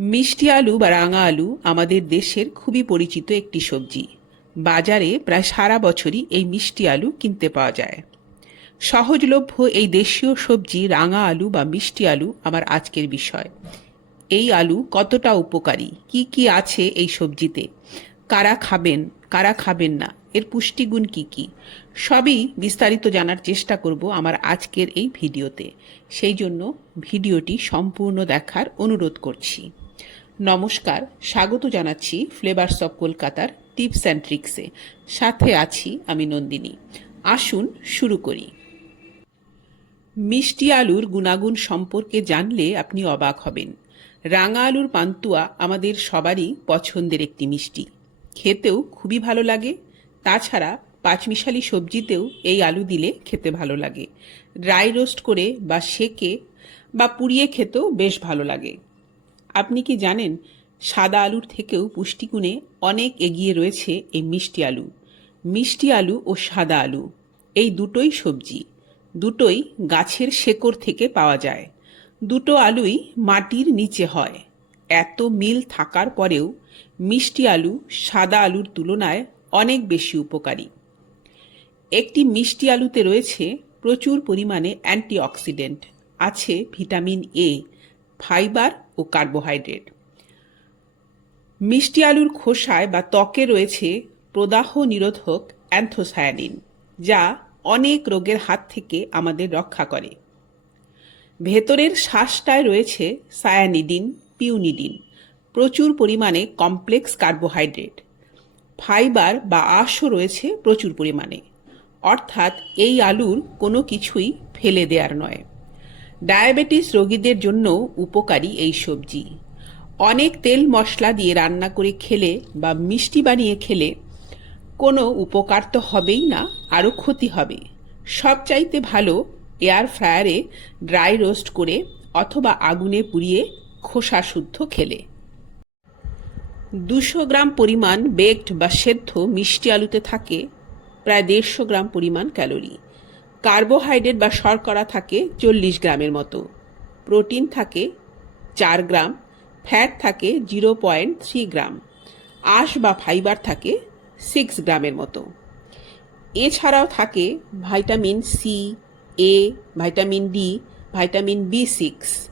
মিষ্টি আলু বা রাঙা আলু আমাদের দেশের খুবই পরিচিত একটি সবজি। বাজারে প্রায় সারা বছরই এই মিষ্টি আলু কিনতে পাওয়া যায়। সহজলভ্য এই দেশীয় সবজি রাঙা আলু বা মিষ্টি আলু আমার আজকের বিষয়। এই আলু কতটা উপকারী? কি কি আছে এই সবজিতে? কারা খাবেন? কারা খাবেন না? এর পুষ্টিগুণ কি কি? সবই বিস্তারিত জানার চেষ্টা করব আমার আজকের এই ভিডিওতে। সেই জন্য ভিডিওটি সম্পূর্ণ দেখার অনুরোধ করছি। নমস্কার, স্বাগত জানাচ্ছি ফ্লেভার্স অফ কলকাতার টিপস অ্যান্ড ট্রিক্সে সাথে আছি আমি নন্দিনী। আসুন শুরু করি। মিষ্টি আলুর গুণাগুণ সম্পর্কে জানলে আপনি অবাক হবেন। রাঙা আলুর পান্তুয়া আমাদের সবারই পছন্দের একটি মিষ্টি। খেতেও খুবই ভালো লাগে। তাছাড়া পাঁচমিশালি সবজিতেও এই আলু দিলে খেতে ভালো লাগে। ড্রাই রোস্ট করে বা সেকে বা পুড়িয়ে খেতেও বেশ ভালো লাগে। আপনি কি জানেন, সাদা আলুর থেকেও পুষ্টিগুণে অনেক এগিয়ে রয়েছে এই মিষ্টি আলু? মিষ্টি আলু ও সাদা আলু, এই দুটোই সবজি। দুটোই গাছের শেকড় থেকে পাওয়া যায়। দুটো আলুই মাটির নিচে হয়। এত মিল থাকার পরেও মিষ্টি আলু সাদা আলুর তুলনায় অনেক বেশি উপকারী। একটি মিষ্টি আলুতে রয়েছে প্রচুর পরিমাণে অ্যান্টিঅক্সিডেন্ট, আছে ভিটামিন এ ফাইবার ও কার্বোহাইড্রেট। মিষ্টি আলুর খোসায় বা ত্বকে রয়েছে প্রদাহ নিরোধক অ্যান্থোসায়ানিন, যা অনেক রোগের হাত থেকে আমাদের রক্ষা করে। ভেতরের শ্বাসটায় রয়েছে সায়ানিডিন, পিউনিডিন, প্রচুর পরিমাণে কমপ্লেক্স কার্বোহাইড্রেট। ফাইবার বা আঁশও রয়েছে প্রচুর পরিমাণে। অর্থাৎ এই আলুর কোনো কিছুই ফেলে দেওয়ার নয়। ডায়াবেটিস রোগীদের জন্য উপকারী এই সবজি। অনেক তেল মশলা দিয়ে রান্না করে খেলে বা মিষ্টি বানিয়ে খেলে কোনো উপকার তো হবেই না, আরও ক্ষতি হবে। সবচাইতে ভালো এয়ার ফ্রায়ারে ড্রাই রোস্ট করে অথবা আগুনে পুড়িয়ে খোসা শুদ্ধ খেলে। দুশো গ্রাম পরিমাণ বেকড বা সেদ্ধ মিষ্টি আলুতে থাকে, প্রায় দেড়শো গ্রাম পরিমাণ ক্যালোরি। কার্বোহাইড্রেট বা শর্করা থাকে চল্লিশ গ্রামের মতো। প্রোটিন থাকে চার গ্রাম, ফ্যাট থাকে জিরো পয়েন্ট থ্রি গ্রাম, আঁশ বা ফাইবার থাকে সিক্স গ্রামের মতো। এছাড়াও থাকে vitamin C, A, vitamin D, vitamin B six,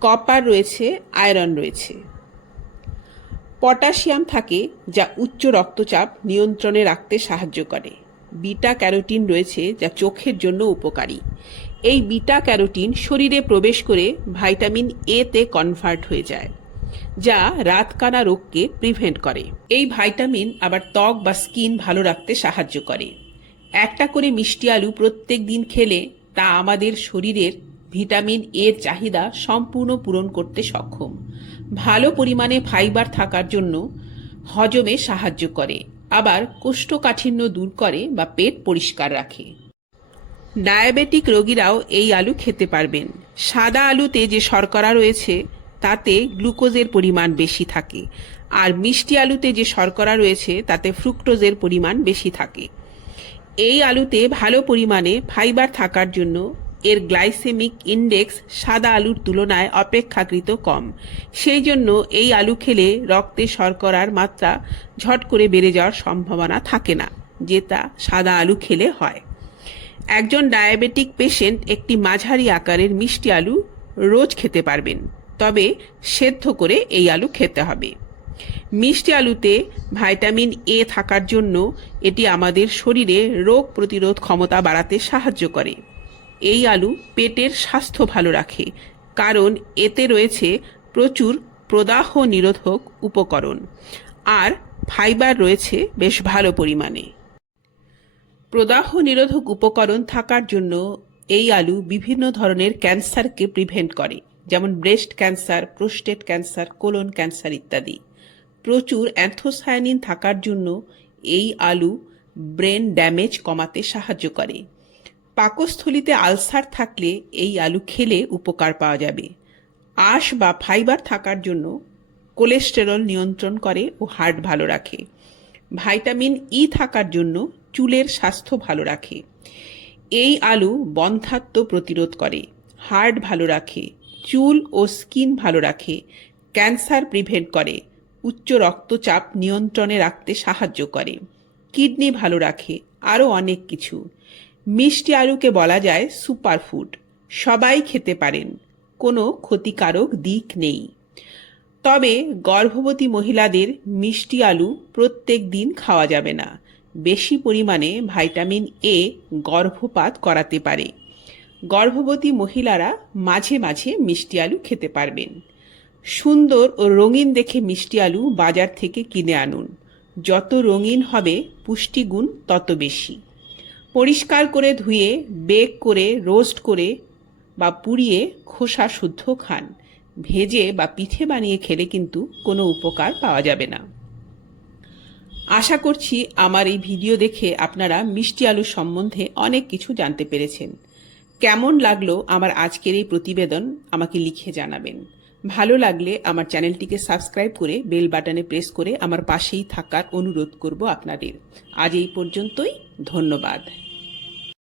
copper রয়েছে, আয়রন রয়েছে। পটাশিয়াম থাকে যা উচ্চ রক্তচাপ নিয়ন্ত্রণে রাখতে সাহায্য করে। বিটা ক্যারোটিন রয়েছে যা চোখের জন্য উপকারী। এই বিটা ক্যারোটিন শরীরে প্রবেশ করে ভাইটামিন এ তে কনভার্ট হয়ে যায়, যা রাতকানা রোগকে প্রিভেন্ট করে। এই ভাইটামিন আবার ত্বক বা স্কিন ভালো রাখতে সাহায্য করে। একটা করে মিষ্টি আলু প্রত্যেক দিন খেলে তা আমাদের শরীরের ভিটামিন এর চাহিদা সম্পূর্ণ পূরণ করতে সক্ষম। ভালো পরিমাণে ফাইবার থাকার জন্য হজমে সাহায্য করে। আবার কোষ্ঠকাঠিন্য দূর করে বা পেট পরিষ্কার রাখে। ডায়াবেটিক রোগীরাও এই আলু খেতে পারবেন। সাদা আলুতে যে শর্করা রয়েছে, তাতে গ্লুকোজের পরিমাণ বেশি থাকে। আর মিষ্টি আলুতে যে শর্করা রয়েছে, তাতে ফ্রুক্টোজের পরিমাণ বেশি থাকে। এই আলুতে ভালো পরিমাণে ফাইবার থাকার জন্য এর গ্লাইসেমিক ইন্ডেক্স সাদা আলুর তুলনায় অপেক্ষাকৃত কম। সেই জন্য এই আলু খেলে রক্তে শর্করার মাত্রা ঝট করে বেড়ে যাওয়ার সম্ভাবনা থাকে না যেটা সাদা আলু খেলে হয়। একজন ডায়াবেটিক পেশেন্ট একটি মাঝারি আকারের মিষ্টি আলু রোজ খেতে পারবেন, তবে সেদ্ধ করে এই আলু খেতে হবে। মিষ্টি আলুতে ভাইটামিন এ থাকার জন্য এটি আমাদের শরীরে রোগ প্রতিরোধ ক্ষমতা বাড়াতে সাহায্য করে। এই আলু পেটের স্বাস্থ্য ভালো রাখে, কারণ এতে রয়েছে প্রচুর প্রদাহ নিরোধক উপকরণ। আর ফাইবার রয়েছে বেশ ভালো পরিমাণে। প্রদাহ নিরোধক উপকরণ থাকার জন্য এই আলু বিভিন্ন ধরনের ক্যান্সারকে প্রিভেন্ট করে, যেমন breast cancer, prostate cancer, colon cancer ইত্যাদি। প্রচুর অ্যান্থোসায়ানিন থাকার জন্য এই আলু ব্রেন ড্যামেজ কমাতে সাহায্য করে। পাকস্থলিতে আলসার থাকলে এই আলু খেলে উপকার পাওয়া যাবে। আঁশ বা ফাইবার থাকার জন্য কোলেস্টেরল নিয়ন্ত্রণ করে ও হার্ট ভালো রাখে। ভাইটামিন ই থাকার জন্য চুলের স্বাস্থ্য ভালো রাখে। এই আলু বন্ধাত্ম প্রতিরোধ করে হার্ট ভালো রাখে, চুল ও স্কিন ভালো রাখে, ক্যান্সার প্রিভেন্ট করে, উচ্চ রক্তচাপ নিয়ন্ত্রণে রাখতে সাহায্য করে। কিডনি ভালো রাখে, আরও অনেক কিছু। মিষ্টি আলুকে বলা যায় সুপারফুড সবাই খেতে পারেন। কোনো ক্ষতিকারক দিক নেই। তবে গর্ভবতী মহিলাদের মিষ্টি আলু প্রত্যেক দিন খাওয়া যাবে না। বেশি পরিমাণে ভাইটামিন এ গর্ভপাত করাতে পারে। গর্ভবতী মহিলারা মাঝে মাঝে মিষ্টি আলু খেতে পারবেন। সুন্দর ও রঙিন দেখে মিষ্টি আলু বাজার থেকে কিনে আনুন। যত রঙিন হবে, পুষ্টিগুণ তত বেশি। পরিষ্কার করে ধুয়ে, বেক করে, রোস্ট করে বা পুড়িয়ে খোসা শুদ্ধ খান। ভেজে বা পিঠে বানিয়ে খেলে কিন্তু কোনো উপকার পাওয়া যাবে না। আশা করছি আমার এই ভিডিও দেখে আপনারা মিষ্টি আলু সম্বন্ধে অনেক কিছু জানতে পেরেছেন। কেমন লাগল আমার আজকের এই প্রতিবেদন আমাকে লিখে জানাবেন। ভালো লাগলে আমার চ্যানেলটিকে সাবস্ক্রাইব করে বেল বাটনে প্রেস করে আমার পাশেই থাকার অনুরোধ করব আপনাদের। আজ এই পর্যন্তই, ধন্যবাদ।